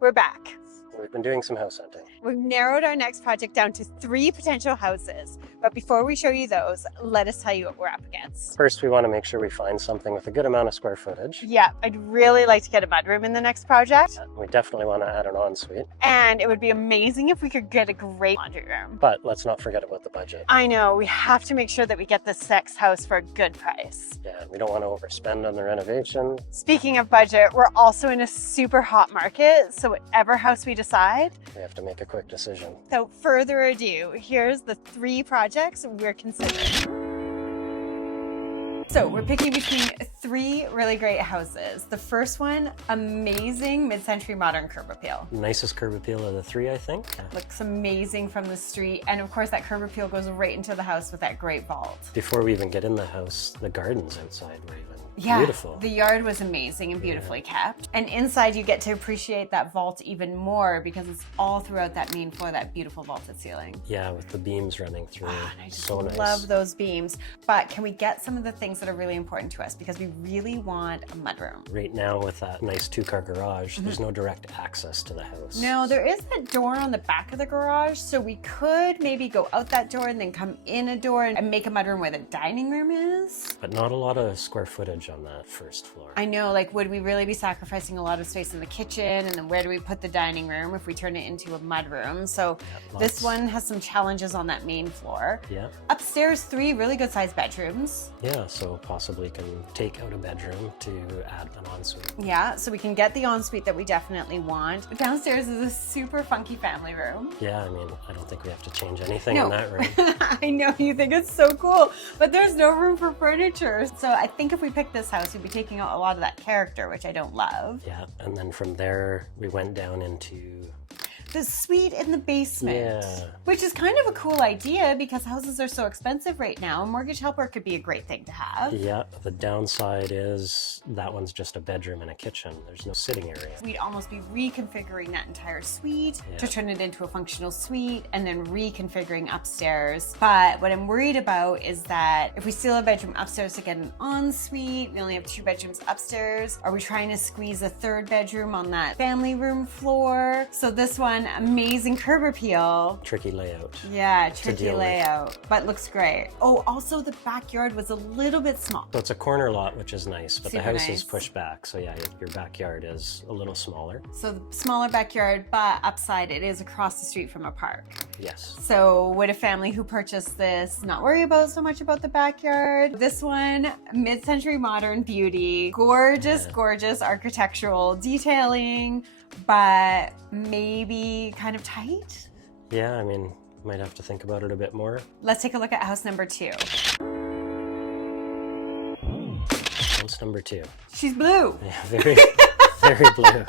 We're back. We've been doing some house hunting. We've narrowed our next project down to 3 potential houses. But before we show you those, let us tell you what we're up against. First, we want to make sure we find something with a good amount of square footage. Yeah, I'd really like to get a mudroom in the next project. We definitely want to add an ensuite. And it would be amazing if we could get a great laundry room. But let's not forget about the budget. I know, we have to make sure that we get this next house for a good price. Yeah, we don't want to overspend on the renovation. Speaking of budget, we're also in a super hot market, so whatever house we decide, We have to make a quick decision. without further ado, here's the 3 projects we're considering. So we're picking between 3 really great houses. The first one, amazing mid-century modern curb appeal. Nicest curb appeal of the 3, I think. Looks amazing from the street. And of course that curb appeal goes right into the house with that great vault. Before we even get in the house, the gardens outside were even Yeah, beautiful. the yard was amazing and beautifully kept. And inside you get to appreciate that vault even more because it's all throughout that main floor, that beautiful vaulted ceiling. Yeah, with the beams running through. And I just So nice. love those beams. But can we get some of the things that are really important to us? Because we really want a mudroom. Right now with that nice 2-car garage, there's no direct access to the house. No, there is that door on the back of the garage, so we could maybe go out that door and then come in a door and make a mudroom where the dining room is. But not a lot of square footage on that first floor. I know, like, would we really be sacrificing a lot of space in the kitchen? And then where do we put the dining room if we turn it into a mudroom? So Yeah, this lots. one has some challenges on that main floor. Yeah, Upstairs, 3 really good sized bedrooms. yeah, so possibly can take out a bedroom to add an ensuite. Yeah, so we can get the ensuite that we definitely want. Downstairs is a super funky family room. Yeah, I mean, I don't think we have to change anything No. in that room. I know you think it's so cool, but there's no room for furniture. So I think if we pick this house, we'd be taking out a lot of that character, which I don't love. Yeah, and then from there, we went down into... The suite in the basement, Yeah. which is kind of a cool idea because houses are so expensive right now. A mortgage helper could be a great thing to have. Yeah, the downside is that one's just a bedroom and a kitchen. There's no sitting area. We'd almost be reconfiguring that entire suite Yeah. to turn it into a functional suite and then reconfiguring upstairs. But what I'm worried about is that if we steal a bedroom upstairs to get an ensuite, we only have 2 bedrooms upstairs. Are we trying to squeeze a 3rd bedroom on that family room floor? So this one, amazing curb appeal. Tricky layout. Yeah, to tricky deal with. layout, but looks great. Oh, also the backyard was a little bit small. So it's a corner lot, which is nice, but Super the house nice. is pushed back. So yeah, your backyard is a little smaller. So the smaller backyard, but upside it is across the street from a park. Yes. So would a family who purchased this not worry about so much about the backyard? This one, mid-century modern beauty, gorgeous, Yeah. gorgeous architectural detailing, but maybe kind of tight. Yeah, I mean, might have to think about it a bit more. Let's take a look at house number 2. House number 2. She's blue. Yeah, very, very blue.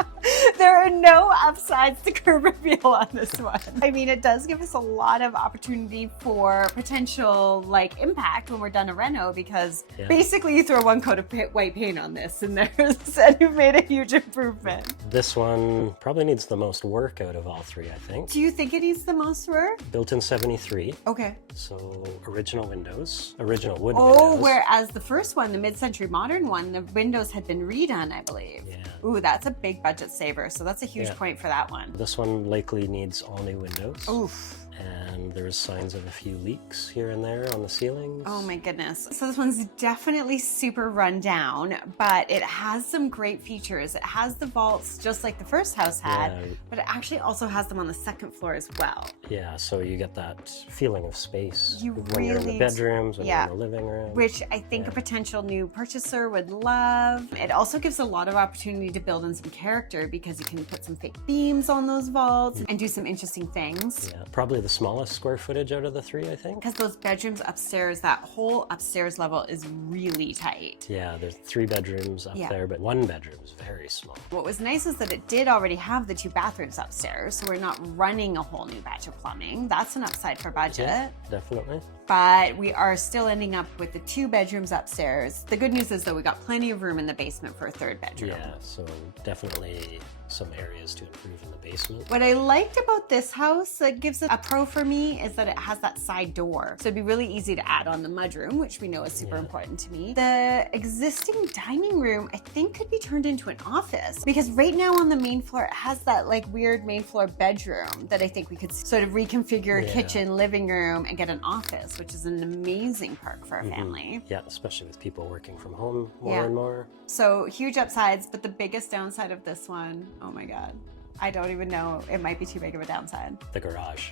There are no upsides to curb appeal on this one. I mean, it does give us a lot of opportunity for potential impact when we're done a reno because Yeah. basically you throw 1 coat of white paint on this and and you've made a huge improvement. This one probably needs the most work out of all 3, I think. Do you think it needs the most work? Built in 73, Okay. so original windows, original wood Oh, windows. whereas the first one, the mid-century modern one, the windows had been redone, I believe. Yeah. Ooh, that's a big budget saver. So that's a huge Yeah. point for that one. This one likely needs all new windows. Oof. And there's signs of a few leaks here and there on the ceilings. Oh my goodness. So this one's definitely super run down, but it has some great features. It has the vaults just like the first house had, Yeah. but it actually also has them on the 2nd floor as well. Yeah, so you get that feeling of space You when you're in the really- bedrooms, when yeah. you're in the living room. Which I think a Yeah. potential new purchaser would love. It also gives a lot of opportunity to build in some character because you can put some fake beams on those vaults and do some interesting things. Yeah, probably the smallest square footage out of the 3, I think. Because those bedrooms upstairs, that whole upstairs level is really tight. Yeah, there's 3 bedrooms up Yeah. there, but 1 bedroom is very small. What was nice is that it did already have the 2 bathrooms upstairs, so we're not running a whole new batch of plumbing. That's an upside for budget. Yeah, definitely. But we are still ending up with the 2 bedrooms upstairs. The good news is though we got plenty of room in the basement for a 3rd bedroom. Yeah, so definitely some areas to improve in the basement. What I liked about this house that gives it a pro for me is that it has that side door. So it'd be really easy to add on the mudroom, which we know is super important to me. The existing dining room, I think, could be turned into an office, because right now on the main floor, it has that like weird main floor bedroom that I think we could sort of reconfigure a kitchen, living room, and get an office, which is an amazing perk for a family. Yeah, especially with people working from home more and more. So huge upsides, but the biggest downside of this one, oh my God, I don't even know. It might be too big of a downside. The garage.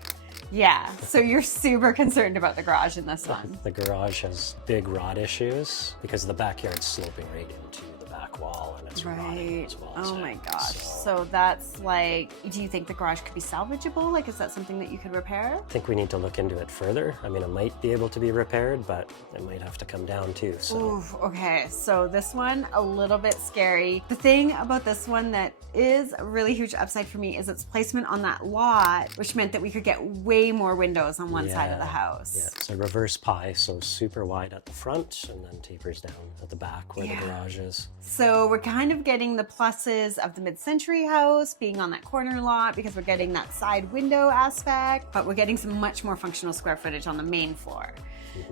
Yeah, so you're super concerned about the garage in this one. The garage has big rot issues because the backyard's sloping right into the back wall, and it's rotting as well. Oh my gosh. So that's like, do you think the garage could be salvageable? Like, is that something that you could repair? I think we need to look into it further. I mean, it might be able to be repaired, but it might have to come down too. So. Oof, okay, so this one, a little bit scary. The thing about this one that is a really huge upside for me is its placement on that lot, which meant that we could get way more windows on one side of the house. Yeah, it's a reverse pie, so super wide at the front and then tapers down at the back where the garage is. So we're kind of getting the pluses of the mid-century house being on that corner lot because we're getting that side window aspect, but we're getting some much more functional square footage on the main floor.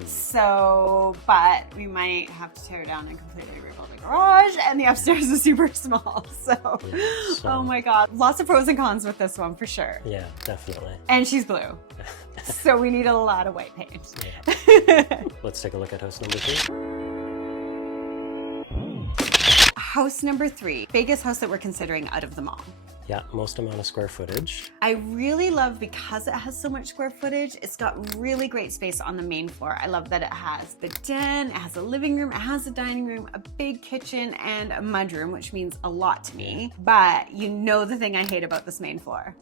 So, but we might have to tear down and completely rebuild the garage, and the upstairs is super small. So, oh my God, lots of pros and cons with this one for sure. Yeah, definitely. And she's blue. So we need a lot of white paint. Yeah. Let's take a look at house number 3. House number 3, biggest house that we're considering out of them all. Yeah, most amount of square footage. I really love, because it has so much square footage, it's got really great space on the main floor. I love that it has the den, it has a living room, it has a dining room, a big kitchen, and a mudroom, which means a lot to me. But you know the thing I hate about this main floor.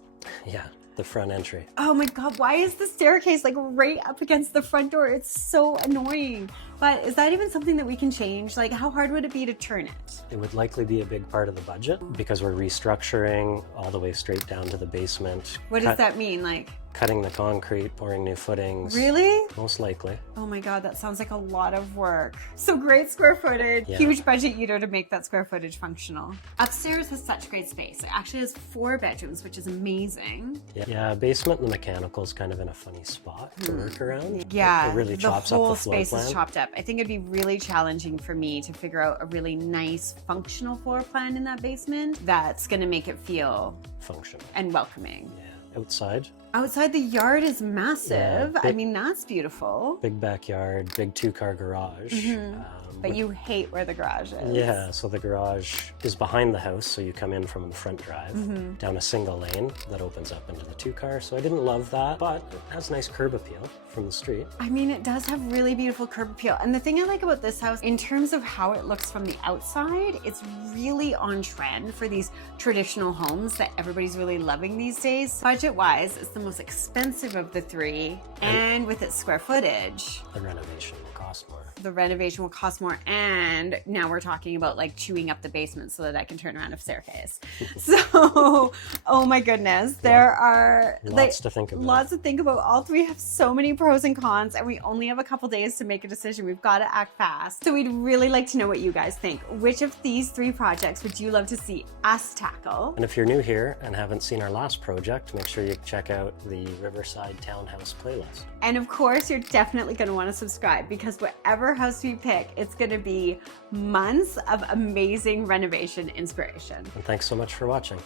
Yeah, the front entry. Oh my God, why is the staircase like right up against the front door? It's so annoying. But is that even something that we can change? Like, how hard would it be to turn it? It would likely be a big part of the budget because we're restructuring all the way straight down to the basement. What does that mean? Like, cutting the concrete, pouring new footings. really? Most likely. Oh my God, that sounds like a lot of work. So great square footage, huge budget eater to make that square footage functional. Upstairs has such great space. It actually has 4 bedrooms, which is amazing. Yeah, basement and the mechanical is kind of in a funny spot to work around. Yeah, it really chops up the floor space plan. is chopped up. I think it'd be really challenging for me to figure out a really nice functional floor plan in that basement that's gonna make it feel functional and welcoming. Yeah, outside. Outside, the yard is massive. Yeah, I mean, that's beautiful. Big backyard, big 2-car garage. But you hate where the garage is. Yeah, so the garage is behind the house, so you come in from the front drive, down a single lane that opens up into the 2-car. So I didn't love that, but it has nice curb appeal from the street. I mean, it does have really beautiful curb appeal. And the thing I like about this house, in terms of how it looks from the outside, it's really on trend for these traditional homes that everybody's really loving these days. Budget-wise, it's the most expensive of the 3, and with its square footage, The renovation will cost more. the renovation will cost more, and now we're talking about like chewing up the basement so that I can turn around a staircase. So, oh my goodness, there are Lots to think about. Lots to think about. All 3 have so many pros and cons, and we only have a couple days to make a decision. We've got to act fast. So we'd really like to know what you guys think. Which of these 3 projects would you love to see us tackle? And if you're new here and haven't seen our last project, make sure you check out the Riverside Townhouse playlist. And of course, you're definitely going to want to subscribe, because whatever house we pick, it's going to be months of amazing renovation inspiration. And thanks so much for watching.